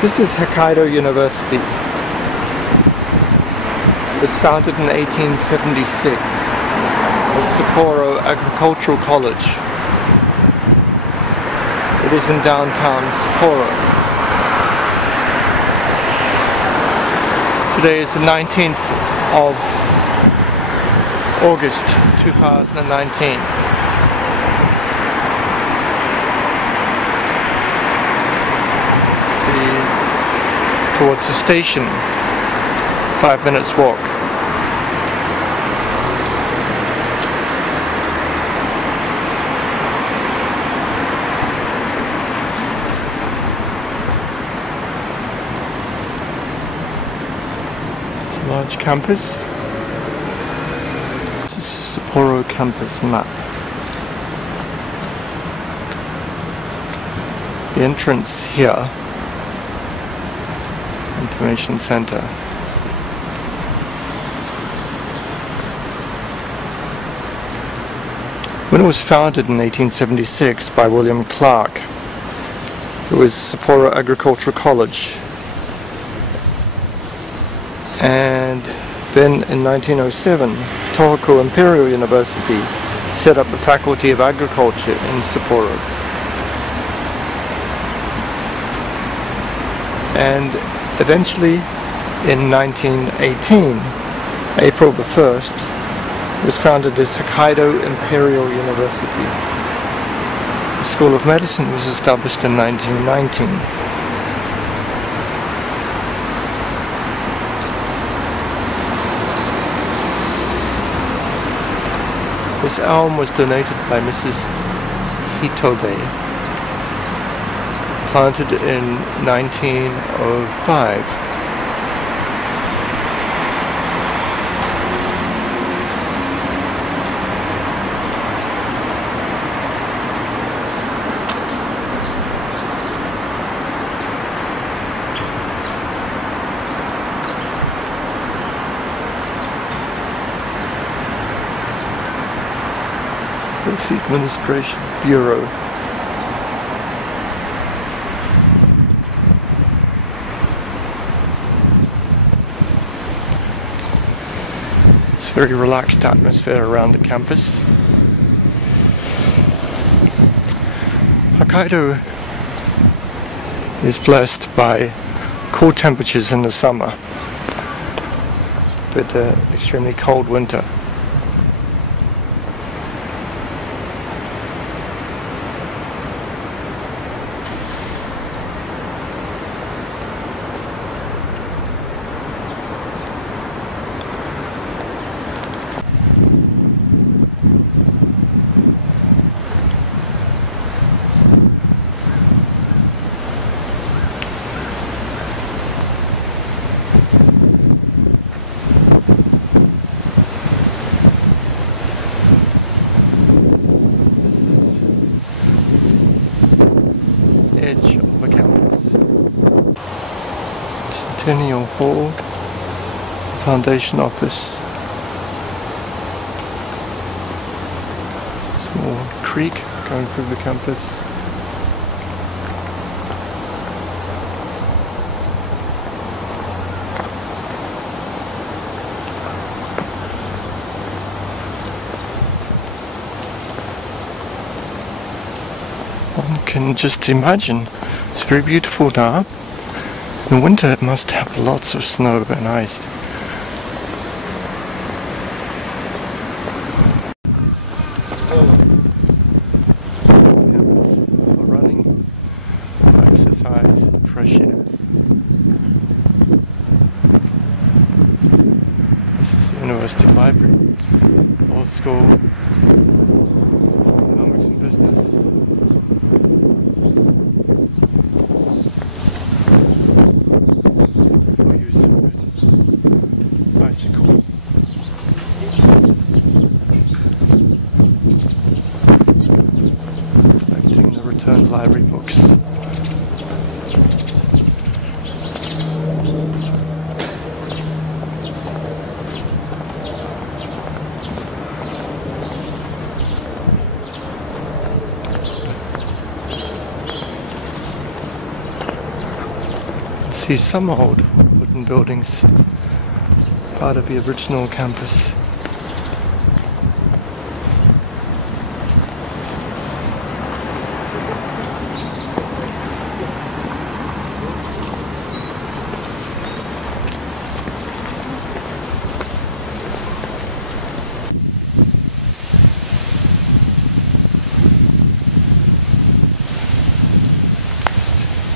This is Hokkaido University. It was founded in 1876 as Sapporo Agricultural College. It is in downtown Sapporo. Today is the 19th of August 2019. Towards the station, 5 minutes walk. It's a large campus. This is the Sapporo campus map. The entrance here, Information Center. When it was founded in 1876 by William Clark, it was Sapporo Agricultural College. And then in 1907, Tohoku Imperial University set up the Faculty of Agriculture in Sapporo. And eventually, in 1918, April the 1st, was founded as Hokkaido Imperial University. The School of Medicine was established in 1919. This elm was donated by Mrs. Hitobe, planted in 1905. That's the Administration Bureau. Very relaxed atmosphere around the campus. Hokkaido is blessed by cool temperatures in the summer, but extremely cold winter. Edge of the campus. Centennial Hall, Foundation Office, small creek going through the campus. One can just imagine, it's very beautiful now. In winter it must have lots of snow and ice. For running, for exercise, fresh air. This is the University Library, Law School, Economics and Business. Bicycle. Collecting the returned library books. see some old wooden buildings, part of the original campus.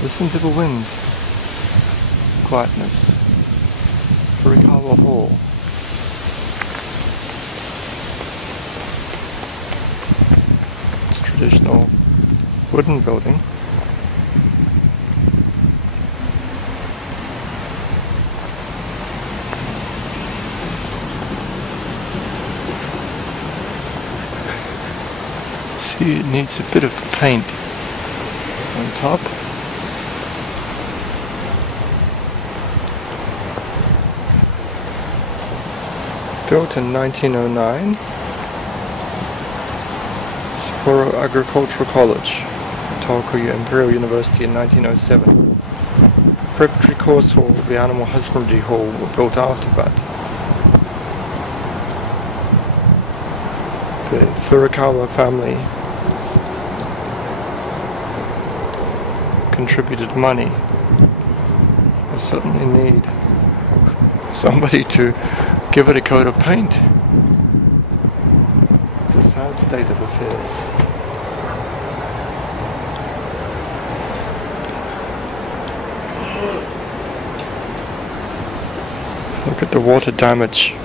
Listen to the wind. Quietness. Furukawa Hall. It's a traditional wooden building. See, it needs a bit of paint on top. Built in 1909, Sapporo Agricultural College, Tokyo Imperial University in 1907. Preparatory course hall, the animal husbandry hall were built after that. The Furukawa family contributed money. I certainly need somebody to give it a coat of paint. It's a sad state of affairs. Look at the water damage.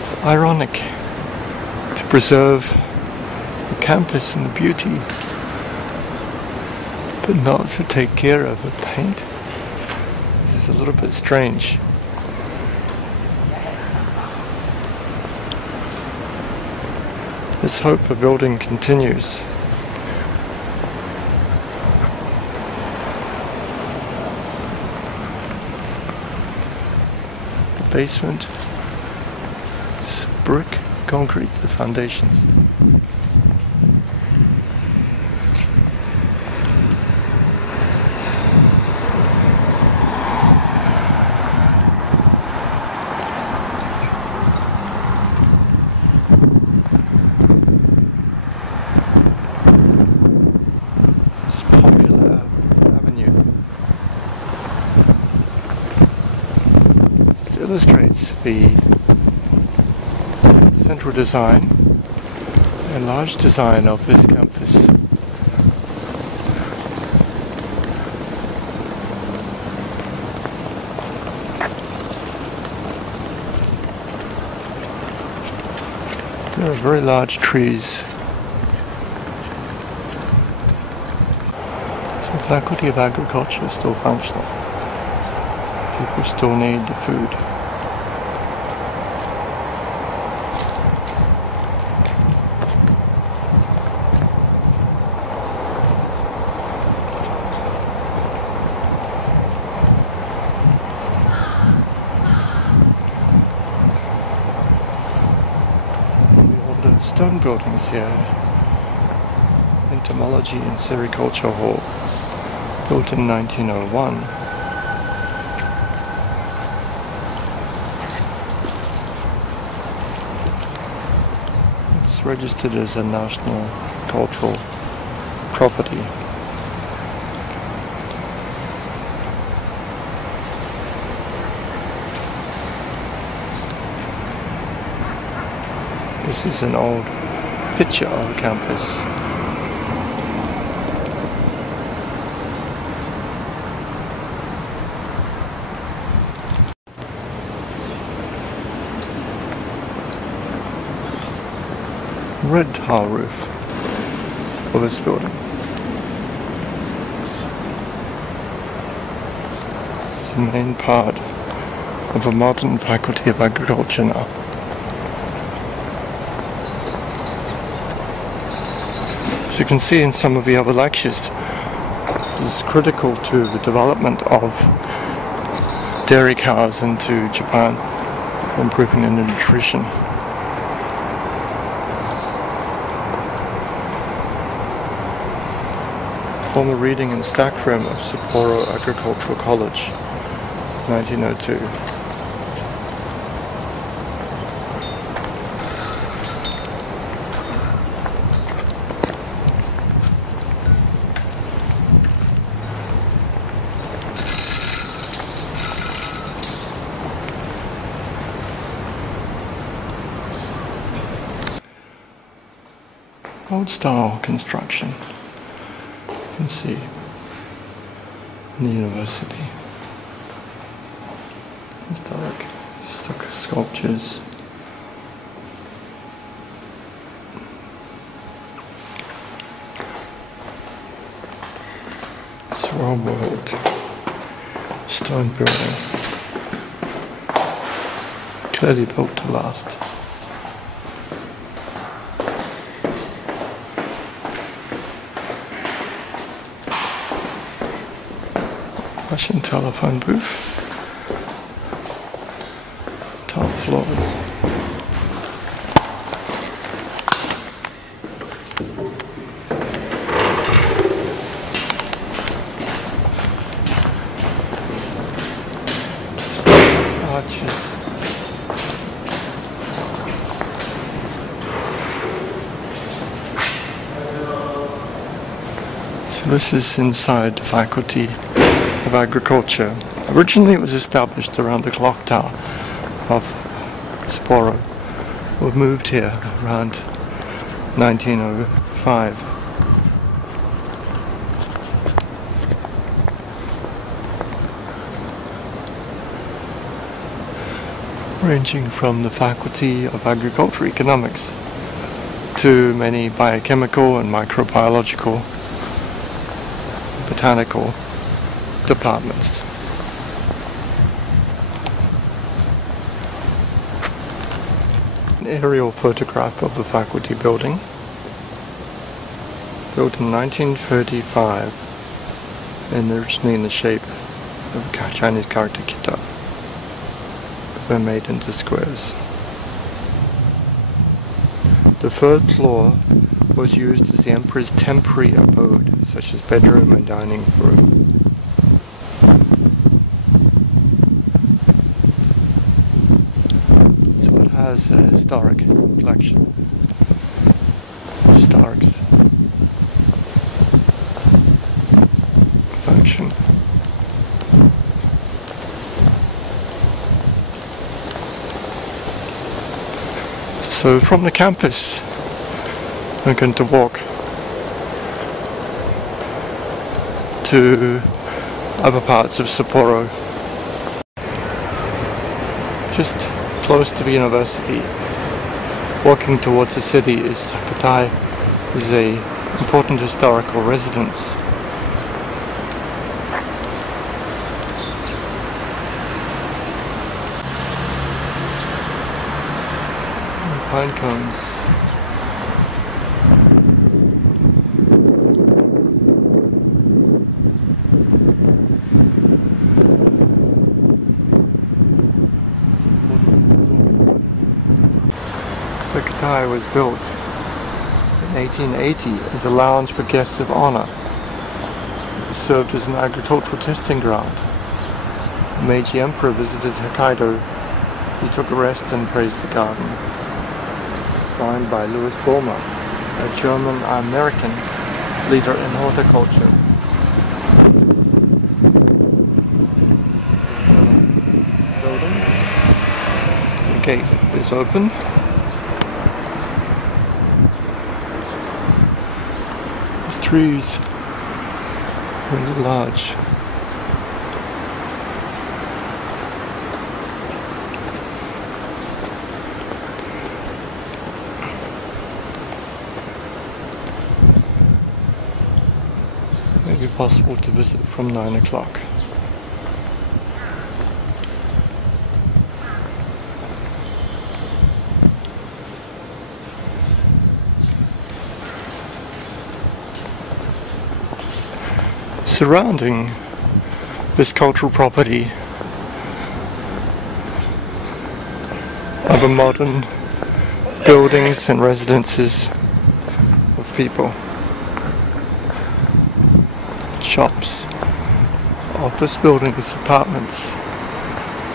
It's ironic to preserve the campus and the beauty, but not to take care of the paint. This is a little bit strange. Let's hope the building continues. The basement is brick, concrete, the foundations. Illustrates the central design and large design of this campus. There are very large trees. So the Faculty of Agriculture is still functional. People still need the food. Stone buildings here. Entomology and Sericulture Hall, built in 1901. It's registered as a national cultural property. This is an old picture of a campus. Red tile roof for this building. It's the main part of a modern Faculty of Agriculture now. As you can see in some of the other lectures, this is critical to the development of dairy cows into Japan, improving their nutrition. former reading and stack room of Sapporo Agricultural College, 1902. Old style construction, you can see in the university. Historic sculptures. It's a well-built stone building, clearly built to last. Russian telephone booth, tile floors. Arches. So this is inside the Faculty of Agriculture. Originally it was established around the clock tower of Sapporo. We moved here around 1905. Ranging from the Faculty of Agricultural Economics to many biochemical and microbiological, botanical departments. An aerial photograph of the faculty building, built in 1935 and originally in the shape of a Chinese character kita, but were made into squares. The third floor was used as the emperor's temporary abode, such as bedroom and dining room. Has a historic collection. Historics function. So from the campus we're going to walk to other parts of Sapporo. Just close to the university, walking towards the city, is Sakutai, is a important historical residence. And pine cones. Sakutai was built in 1880 as a lounge for guests of honor. It served as an agricultural testing ground. The Meiji Emperor visited Hokkaido. He took a rest and praised the garden. Designed by Louis Boehmer, a German-American leader in horticulture. Buildings. The gate is open. Trees really large. Maybe possible to visit from 9 o'clock. Surrounding this cultural property are the modern buildings and residences of people. shops, office buildings, apartments.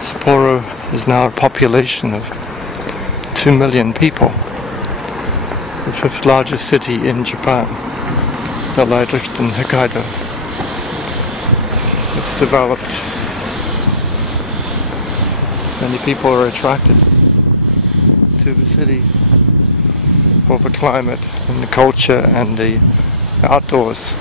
Sapporo is now a population of 2 million people, the 5th largest city in Japan, the largest in Hokkaido. It's developed. Many people are attracted to the city for the climate and the culture and the outdoors.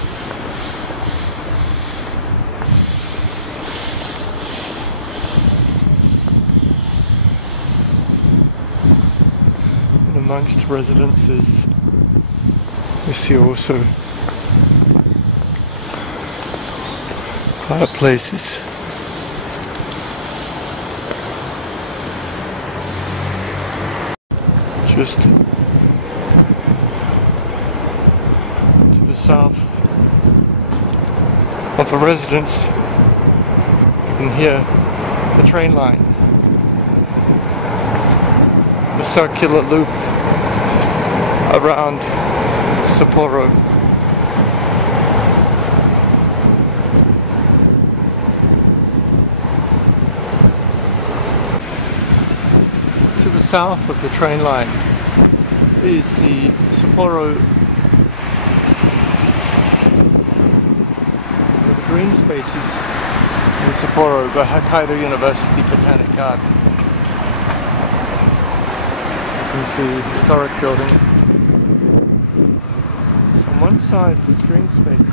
And amongst residences we see also fireplaces. Just to the south of the residence, you can hear the train line, the circular loop around Sapporo. To the south of the train line is the Sapporo, the green spaces in Sapporo, the Hokkaido University Botanic Garden. You can see the historic building. So on one side there's green space.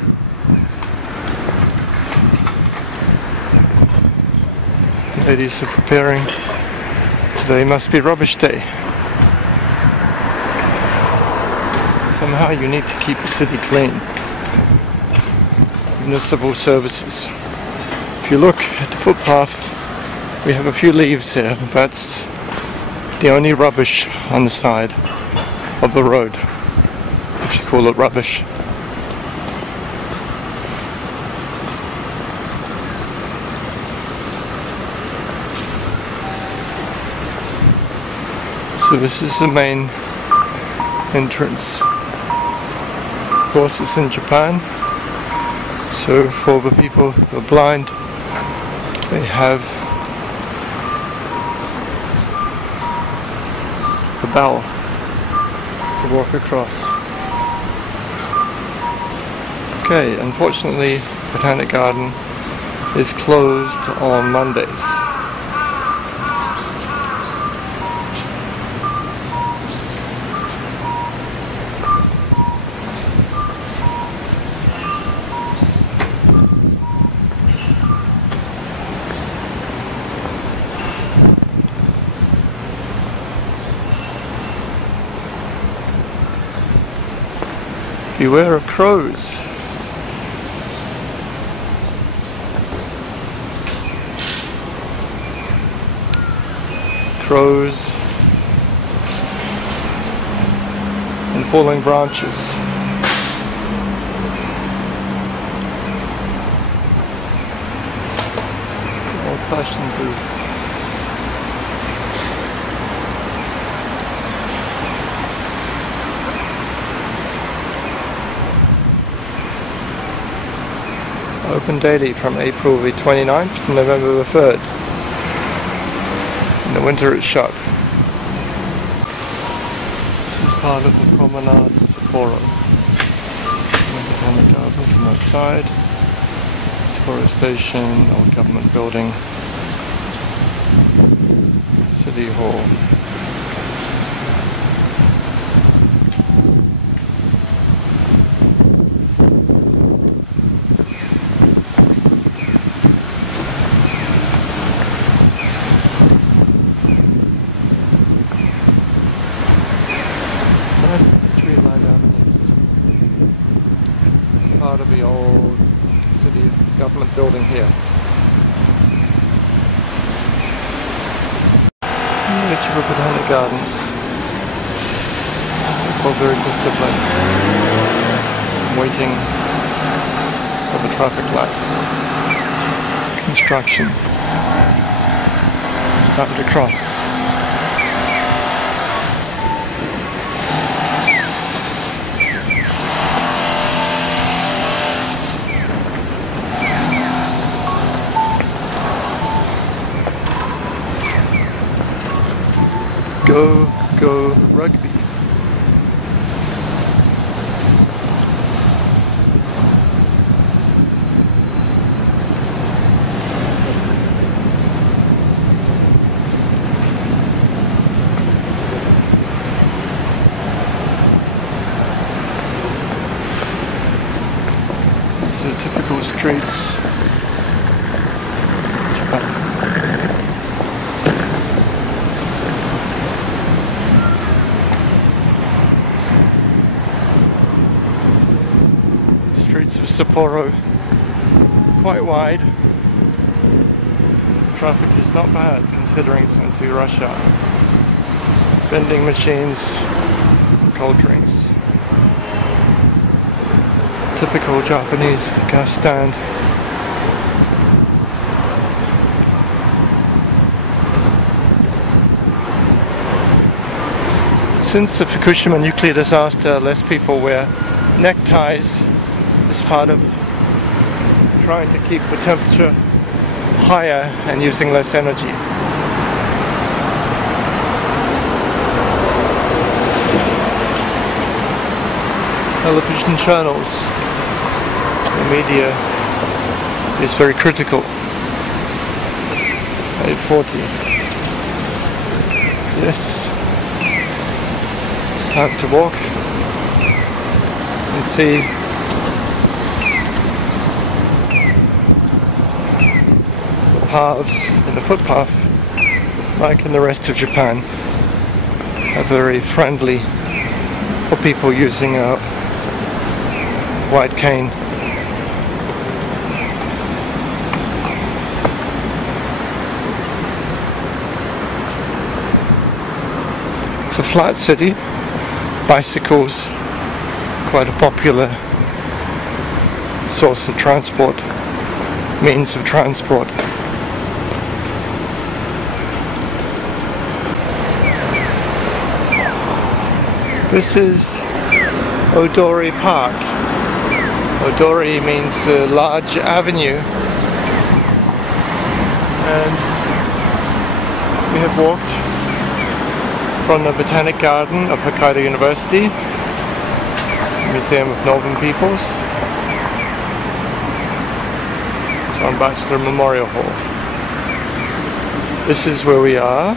Ladies are preparing. Today must be rubbish day. Somehow you need to keep the city clean. Municipal services. If you look at the footpath, we have a few leaves there. That's the only rubbish on the side of the road, if you call it rubbish. So this is the main entrance. Of course it's in Japan, so for the people who are blind, they have the bell to walk across. Okay, unfortunately Botanic Garden is closed on Mondays. Beware of crows. Crows and falling branches. Old-fashioned booth. Open daily from April the 29th to November the 3rd. In the winter it's shut. This is part of the promenade Sapporo. Botanic Gardens on that side. Sapporo Station, old government building. City Hall. Tree-lined avenues. It's part of the old city government building here. Miniature Botanic Gardens. It's all very disciplined. Waiting for the traffic light. Construction. Starting to cross. Go, go rugby. These are typical streets. Streets of Sapporo, quite wide. Traffic is not bad considering it's into rush hour. Vending machines, cold drinks. Typical Japanese gas stand. Since the Fukushima nuclear disaster, less people wear neckties. It's part of trying to keep the temperature higher and using less energy. Television channels, the media is very critical. 8:40. Yes, it's time to walk and see paths in the footpath, like in the rest of Japan, are very friendly for people using a white cane. It's a flat city. Bicycles, quite a popular source of transport, means of transport. This is Odori Park. Odori means large avenue, and we have walked from the Botanic Garden of Hokkaido University, Museum of Northern Peoples, John Batchelor Memorial Hall. This is where we are.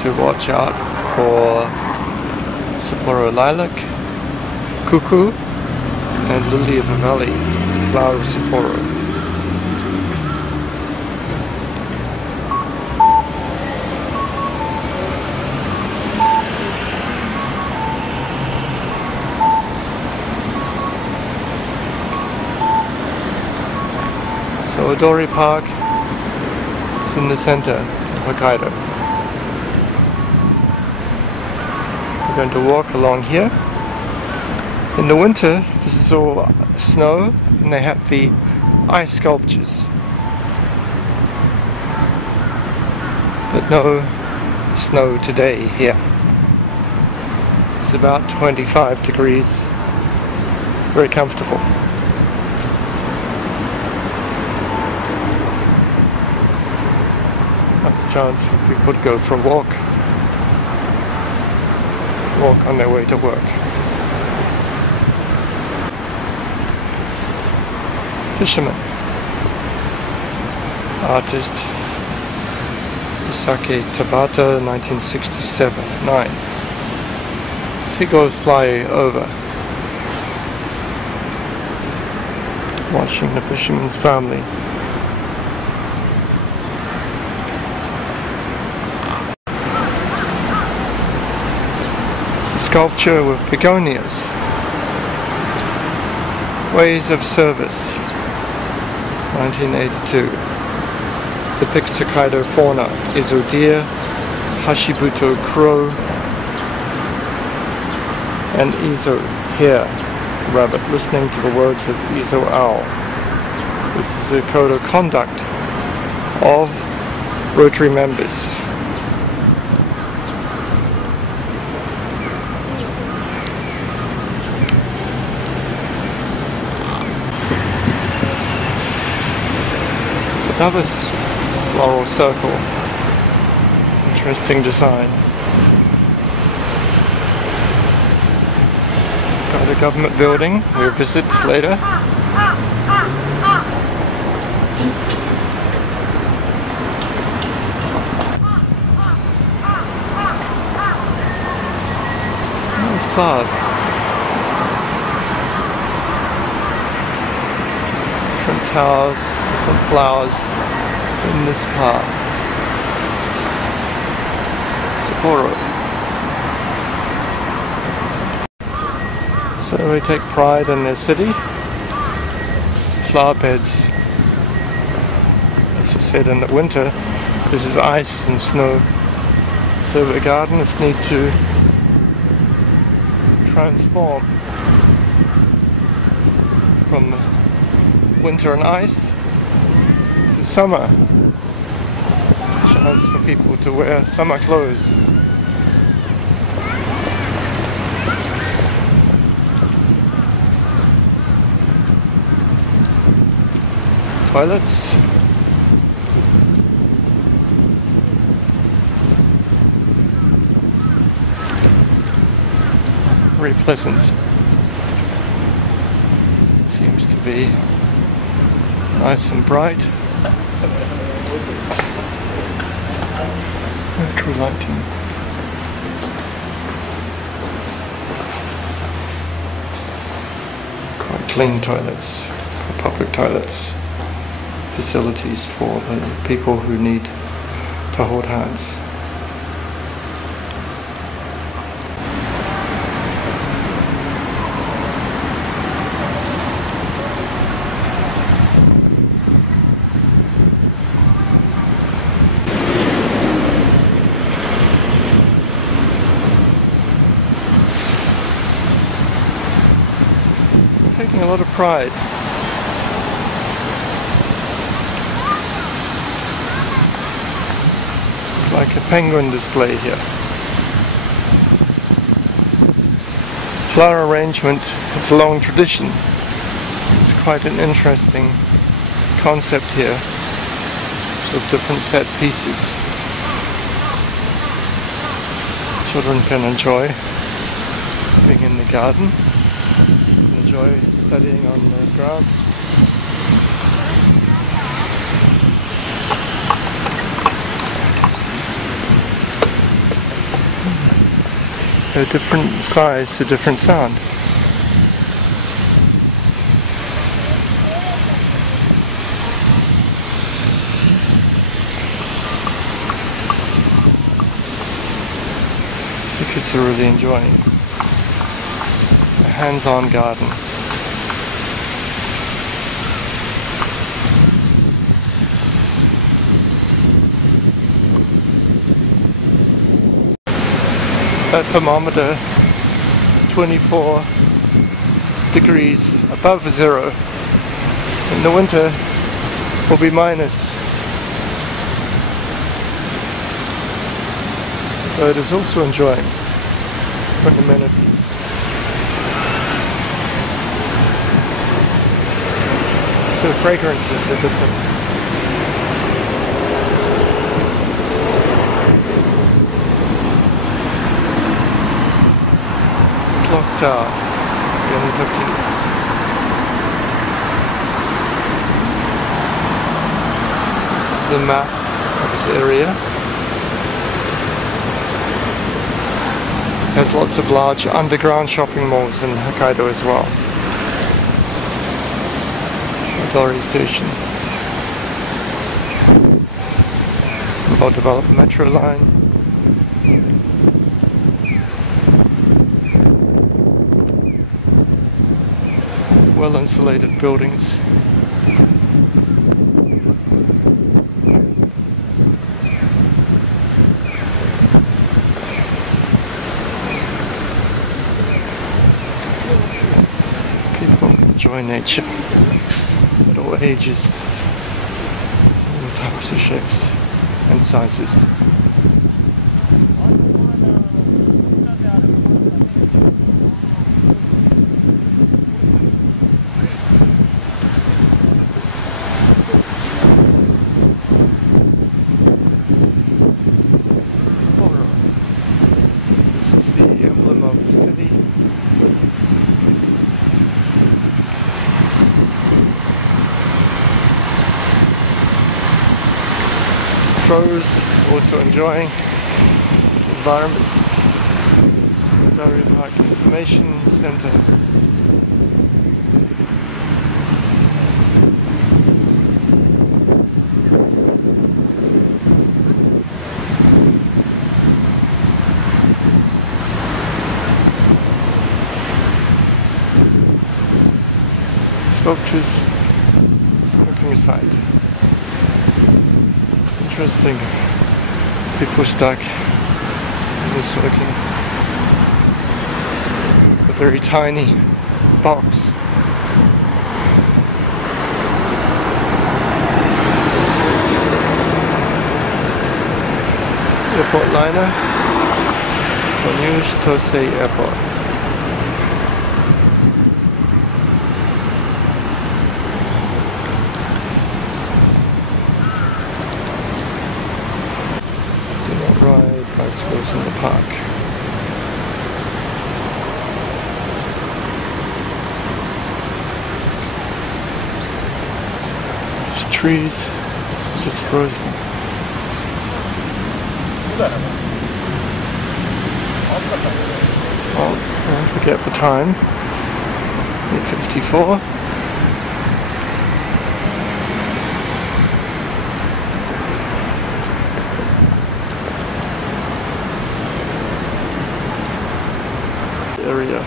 To watch out for Sapporo lilac, cuckoo, and lily of the valley, flower of Sapporo. So Odori Park is in the center of Hokkaido. We're going to walk along here. In the winter, this is all snow, and they have the ice sculptures. But no snow today here. It's about 25 degrees. Very comfortable. Nice chance for people to go for a walk on their way to work. Fisherman. Artist Isake Tabata, 1967-9. Seagulls fly over, watching the fisherman's family. Sculpture with begonias. Ways of Service, 1982. Depicts Hokkaido fauna. Izo deer, Hashibuto crow, and Izo hare, rabbit, listening to the words of Izo owl. This is a code of conduct of Rotary members. Another floral circle. Interesting design. Got a government building we'll visit later. Nice flowers. Different towers, different flowers in this park. Sapporo. So they take pride in their city. Flower beds. As you said, in the winter, this is ice and snow. So the gardens need to transform from winter and ice to summer. Chance for people to wear summer clothes. Toilets. Very pleasant. Seems to be nice and bright. Cool lighting. Quite clean toilets, public toilets. Facilities for the people who need to hold hands. Taking a lot of pride. Like a penguin display here. Flower arrangement, it's a long tradition. It's quite an interesting concept here of different set pieces. Children can enjoy being in the garden, enjoy studying on the ground. A different size, a different sound. The kids are really enjoying it. A hands-on garden. That thermometer 24 degrees above zero. In the winter will be minus. So it is also enjoying different amenities. So fragrances are different. Clock tower, again looking. This is a map of this area. There's lots of large underground shopping malls in Hokkaido as well. Dory Station. Well-developed metro line. Well-insulated buildings. People enjoy nature at all ages, all types of shapes and sizes. crows also enjoying the environment. Darryl Park Information Center. Sculptures, smoking aside. Interesting. People stuck in this smoking. A very tiny box. Airport liner for New Tose Airport. Ride bicycles in the park. There's trees just frozen. Oh, don't forget the time. 8:54. Area.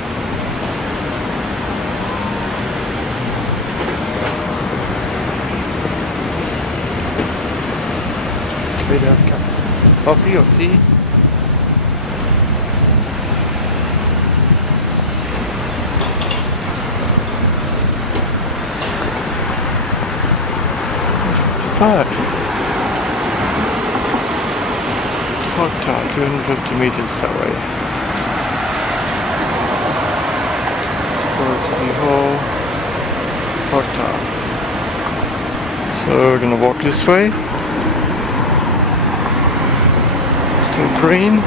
Okay, they have coffee or tea. Hokkaido, 250 meters that way. Sapporo City Hall, Hokkaido. So we're gonna walk this way. Still green.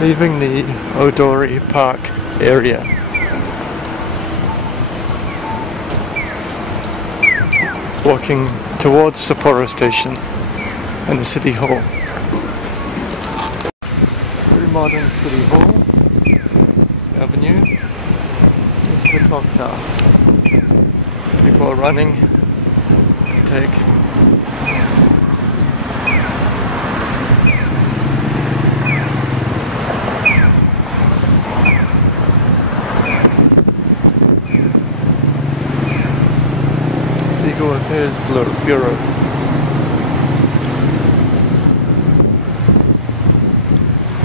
Leaving the Odori Park area. Walking towards Sapporo Station and the City Hall. Very modern City Hall Avenue. This is a clock tower. People are running to take Legal Affairs Bureau.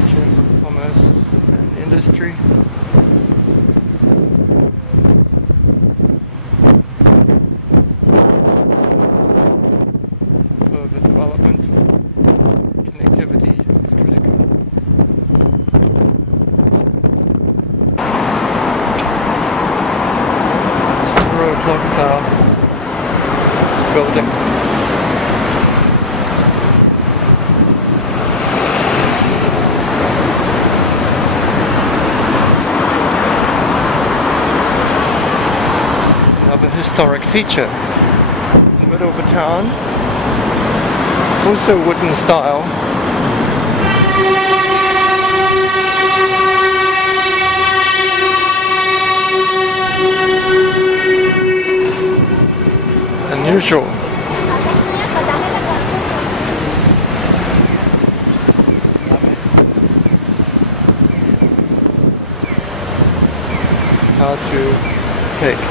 Chamber of Commerce and Industry. Further development. Connectivity is critical. Sapporo Clock Tower building. Another historic feature in the middle of the town, also wooden style. Unusual. How to take.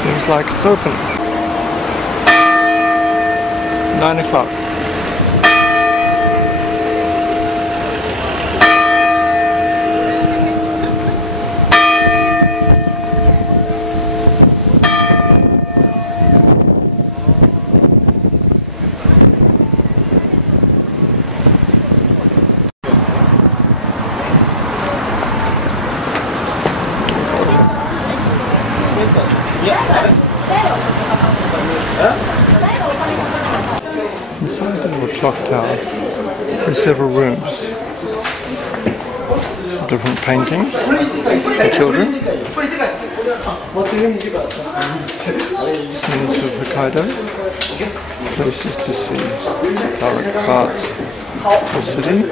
Seems like it's open. 9 o'clock. Inside clock tower. There's several rooms. Different paintings for children. Scenes of Hokkaido. Places to see. Direct parts of the city.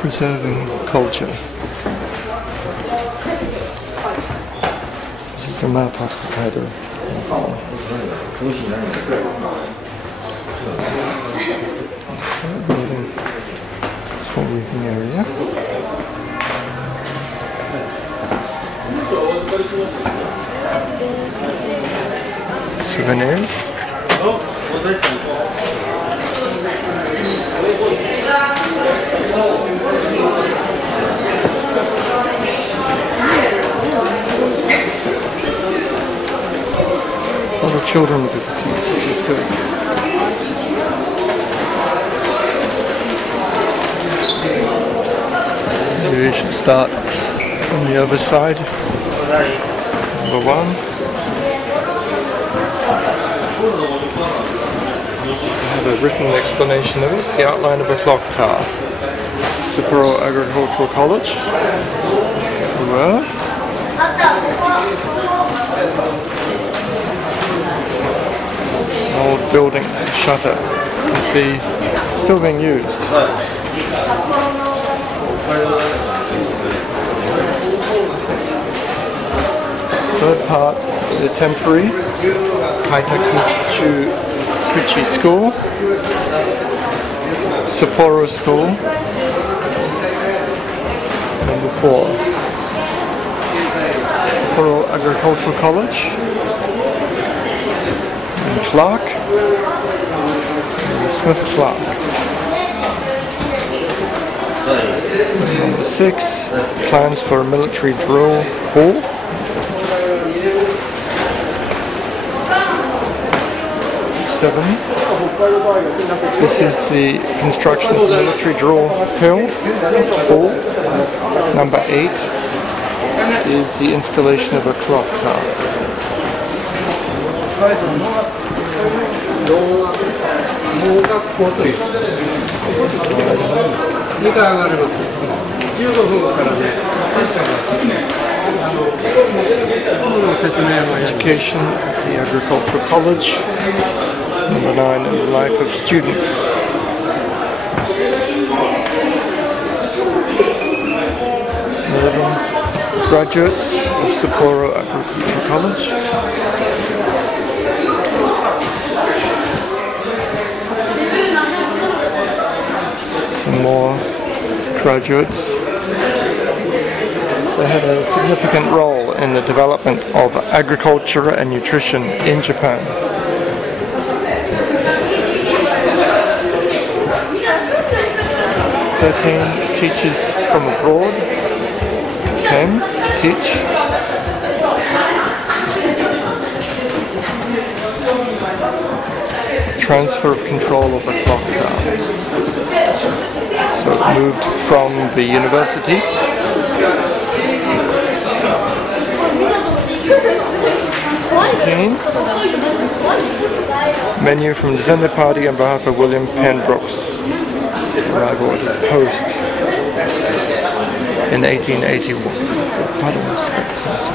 Preserving culture. This is the map of Hokkaido. Building small reading area. Souvenirs. All the children with this, which is good. Maybe we should start on the other side. Number one. I have a written explanation of this, the outline of a clock tower. Sapporo Agricultural College. Old building shutter. You can see still being used. Third part, the temporary Kaitakuchi School, Sapporo School. Number 4, Sapporo Agricultural College, and Clark, and Smith Clark. Number 6, plans for a military drill hall. 7. This is the construction of the military drill hall. Number 8 is the installation of a clock tower. Education at the Agricultural College. Number 9, in the life of students. 11, graduates of Sapporo Agricultural College. 'Some more graduates. They had a significant role in the development of agriculture and nutrition in Japan. 13 teachers from abroad came to teach. Transfer of control of the clock tower. So it moved from the university . 14. Menu from the dinner party on behalf of William Penbrooks. Arrival at his post in 1881. Pardon the specs also.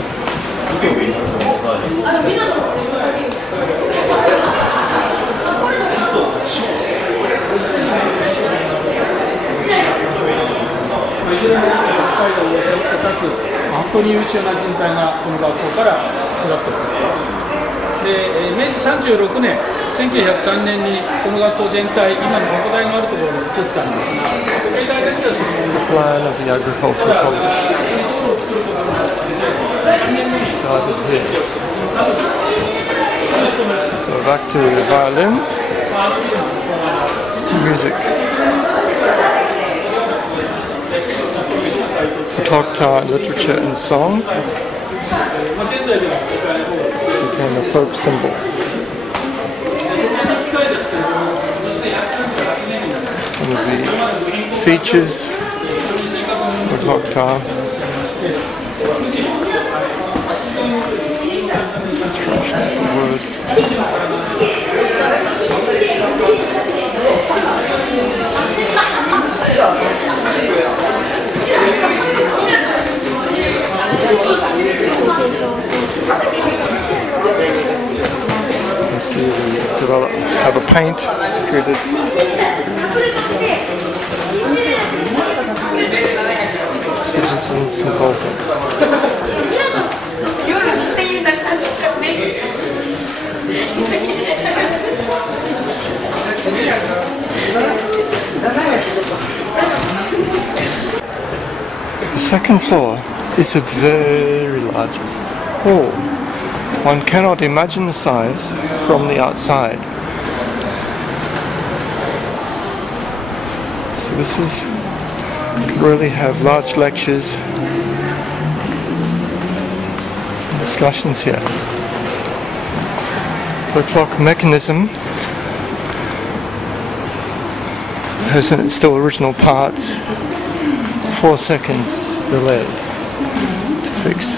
明治36年、1903年にこの学校全体、今の国大のあるところに移ったんですが、国大だけではその Plan of the agricultural college started here. So back to the violin, music. The clock tower, literature and song became a folk symbol. Some of the features the clock tower. Construction of the word. You can see the have a paint treated. Citizens involvement. The second floor is a very large hall. One cannot imagine the size from the outside. So this is really have large lectures and discussions here. The clock mechanism has still original parts, 4 seconds delay to fix.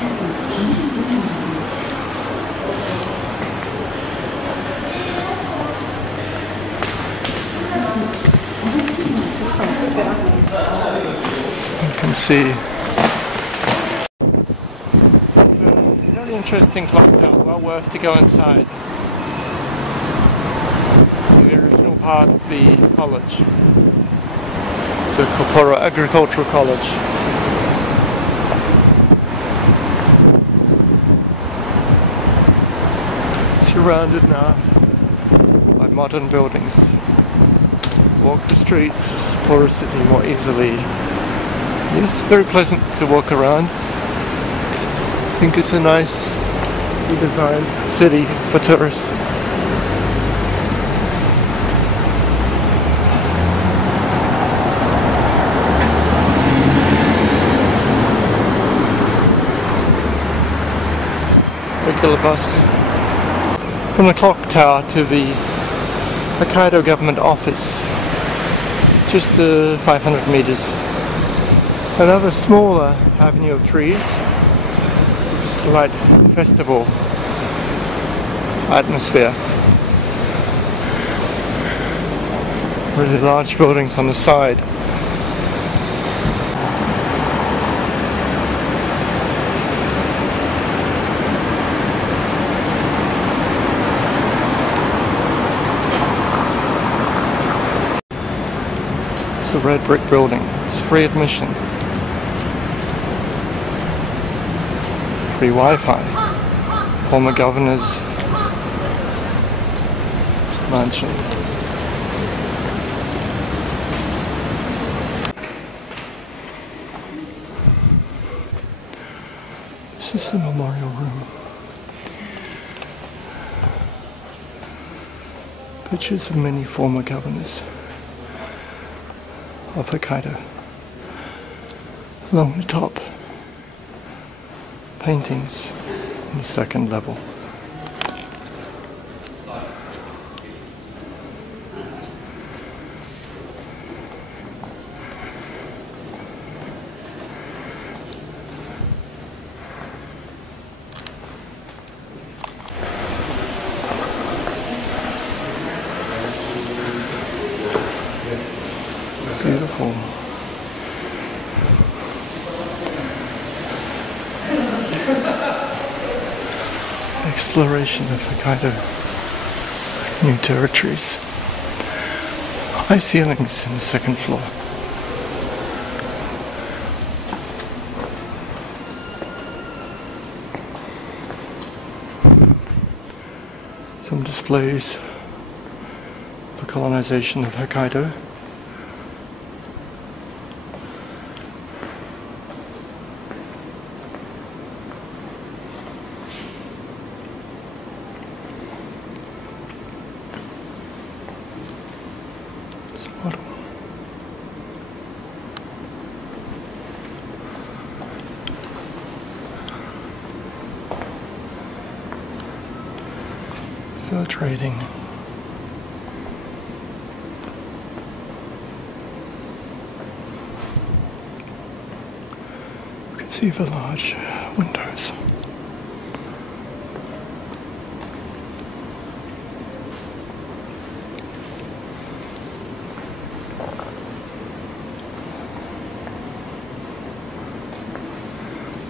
You can see very interesting clock tower, well worth to go inside. The original part of the college. So Sapporo Agricultural College. Surrounded now by modern buildings. Walk the streets of Sapporo City more easily. It's very pleasant to walk around. I think it's a nice designed city for tourists. Regular bus from the clock tower to the Hokkaido government office, just 500 meters. Another smaller avenue of trees with a slight festival atmosphere. Really large buildings on the side. It's a red brick building. It's free admission. Free Wi-Fi. Former governor's mansion. This is the memorial room. Pictures of many former governors of Hokkaido. Along the top, paintings on the second level. Beautiful. Exploration of Hokkaido, new territories. High ceilings in the second floor. Some displays for colonization of Hokkaido. Fur trading. See the large windows.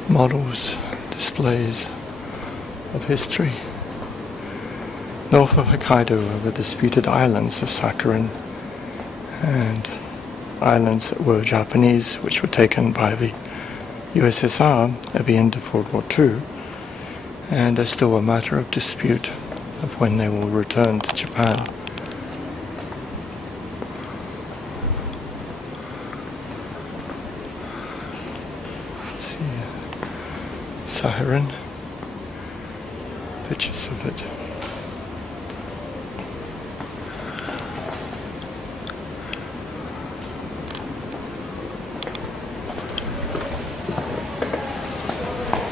Models, displays of history. North of Hokkaido are the disputed islands of Sakhalin and islands that were Japanese, which were taken by the USSR at the end of World War II, and are still a matter of dispute of when they will return to Japan. Sakhalin, pictures of it.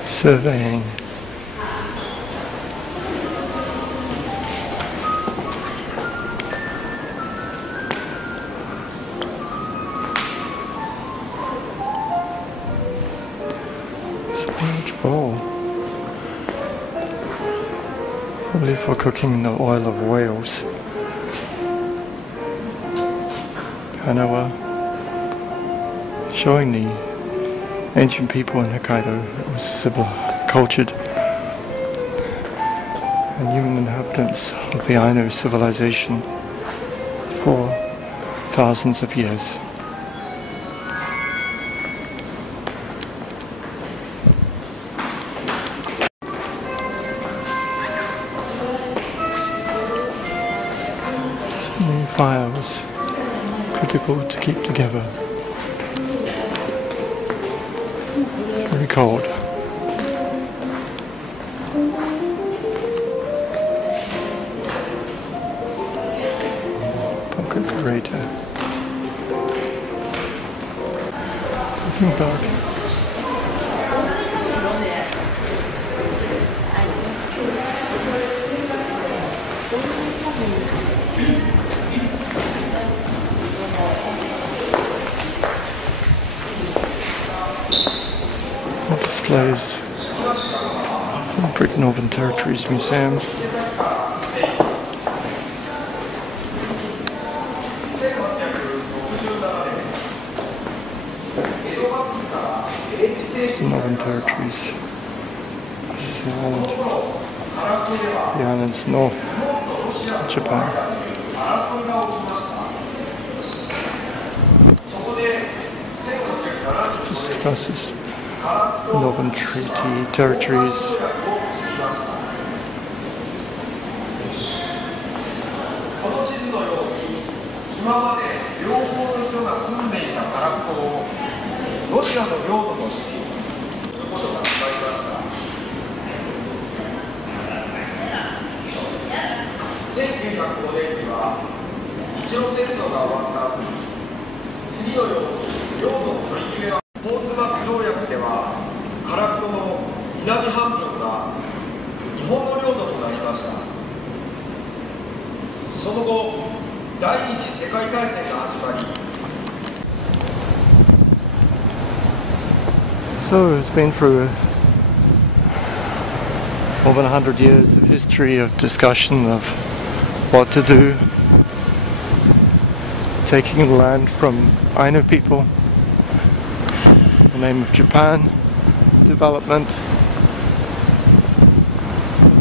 Surveying. Bowl. Probably for cooking the oil of whales. Hanawa, showing the ancient people in Hokkaido that was cultured and human inhabitants of the Ainu civilization for thousands of years. Fire was critical to keep together. Very cold. Pocket crater. Looking back. Displays from Britain Northern Territories Museum. Northern Territories. This is the island. The island's north of Japan. This discusses Northern Treaty Territories. So it's been through more than 100 years of history of discussion of what to do, taking the land from Ainu people in the name of Japan, development,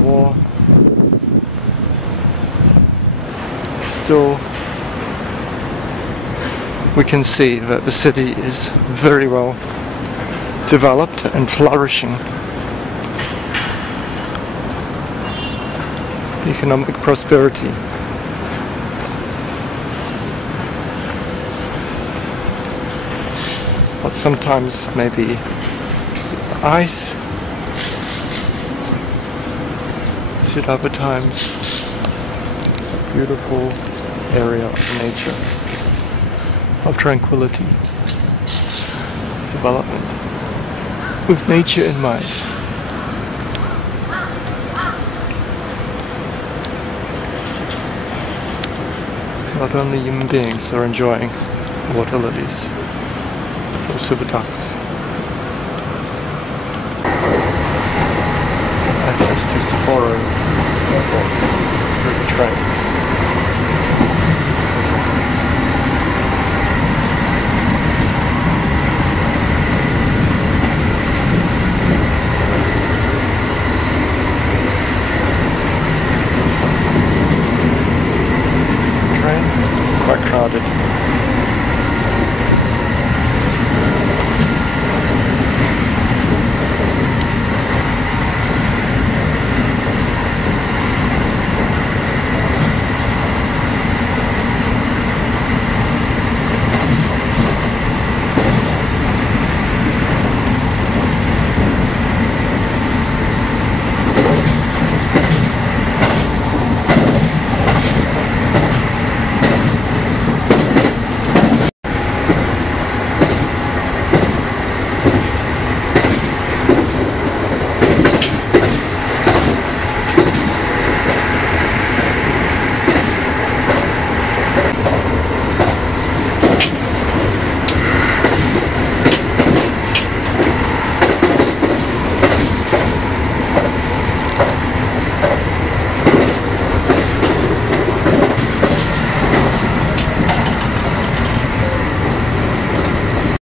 war. Still, we can see that the city is very well developed and flourishing. Economic prosperity. What sometimes may be ice, at other times a beautiful area of nature, of tranquility, development, with nature in mind. Not only human beings are enjoying water lilies, also the ducks. Sapporo airport through the train.